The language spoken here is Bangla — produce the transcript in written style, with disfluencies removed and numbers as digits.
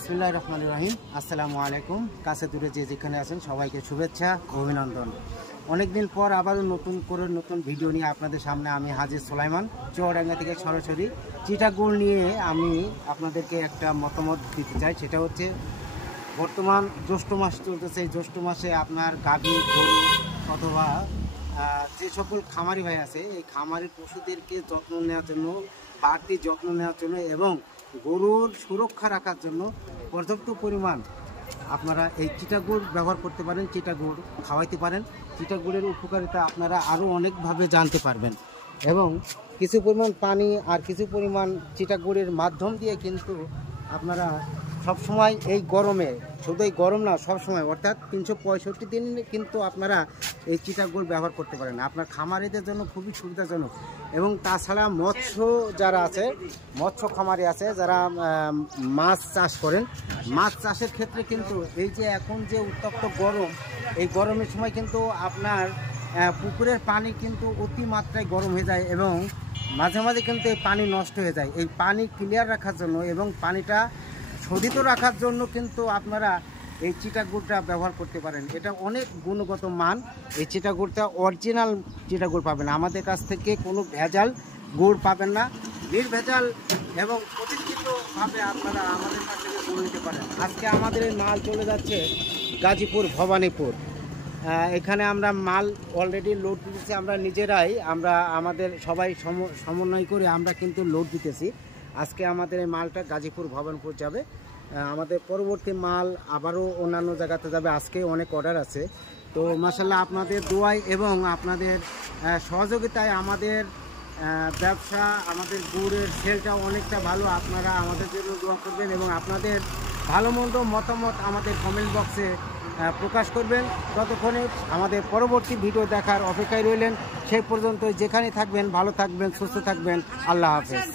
বিসমিল্লাহির রহমানির রহিম। আসসালামু আলাইকুম। কাছে দূরে যে যেখানে আছেন সবাইকে শুভেচ্ছা, অভিনন্দন। অনেকদিন পর আবারও নতুন ভিডিও নিয়ে আপনাদের সামনে আমি হাজির সুলাইমান। চুয়াডাঙ্গা থেকে সরাসরি চিটাগুড় নিয়ে আমি আপনাদেরকে একটা মতামত দিতে চাই। সেটা হচ্ছে বর্তমান জ্যৈষ্ঠ মাস চলতেছে। এই জ্যৈষ্ঠ মাসে আপনার গাভী গরু অথবা যে সকল খামারি ভাই আছে এই খামারি পশুদেরকে যত্ন নেওয়ার জন্য, বাড়তি যত্ন নেওয়ার জন্য এবং গরুর সুরক্ষা রাখার জন্য পর্যাপ্ত পরিমাণ আপনারা এই চিটাগুড় ব্যবহার করতে পারেন, চিটাগুড় খাওয়াইতে পারেন। চিটাগুড়ের উপকারিতা আপনারা আরও অনেকভাবে জানতে পারবেন এবং কিছু পরিমাণ পানি আর কিছু পরিমাণ চিটাগুড়ের মাধ্যম দিয়ে কিন্তু আপনারা সবসময় এই গরমে, শুধু এই গরম না, সবসময় অর্থাৎ 365 দিন কিন্তু আপনারা এই চিটাগুড় ব্যবহার করতে পারেন। আপনার খামারিদের জন্য খুবই সুবিধাজনক। এবং তাছাড়া মৎস্য যারা আছে, মৎস্য খামারি আছে যারা মাছ চাষ করেন, মাছ চাষের ক্ষেত্রে কিন্তু এই যে এখন যে উত্তপ্ত গরম, এই গরমের সময় কিন্তু আপনার পুকুরের পানি কিন্তু অতিমাত্রায় গরম হয়ে যায় এবং মাঝে মাঝে কিন্তু এই পানি নষ্ট হয়ে যায়। এই পানি ক্লিয়ার রাখার জন্য এবং পানিটা শোধিত রাখার জন্য কিন্তু আপনারা এই চিটাগুড়টা ব্যবহার করতে পারেন। এটা অনেক গুণগত মান। এই চিটাগুড়টা অরিজিনাল চিটাগুড় পাবেন, আমাদের কাছ থেকে কোনো ভেজাল গুড় পাবেন না। নির্ভেজাল এবং প্রতিষ্ঠিতভাবে আপনারা আমাদের কাছ থেকে গুড় নিতে পারেন। আজকে আমাদের এই মাল চলে যাচ্ছে গাজীপুর, ভবানীপুর। এখানে আমরা মাল অলরেডি লোড দিতেছি আমরা নিজেরাই। আমরা আমাদের সবাই সমন্বয় করে আমরা কিন্তু লোড দিতেছি। আজকে আমাদের এই মালটা গাজীপুর, ভবানীপুর যাবে। আমাদের পরবর্তী মাল আবারও অন্যান্য জায়গাতে যাবে। আজকে অনেক অর্ডার আছে। তো মাশাআল্লাহ আপনাদের দোয়ায় এবং আপনাদের সহযোগিতায় আমাদের ব্যবসা, আমাদের গুড়ের সেলটাও অনেকটা ভালো। আপনারা আমাদের জন্য দোয়া করবেন এবং আপনাদের ভালো মন্দ মতামত আমাদের কমেন্ট বক্সে প্রকাশ করবেন। ততক্ষণে আমাদের পরবর্তী ভিডিও দেখার অপেক্ষায় রইলেন। সেই পর্যন্ত যেখানে থাকবেন ভালো থাকবেন, সুস্থ থাকবেন। আল্লাহ হাফেজ।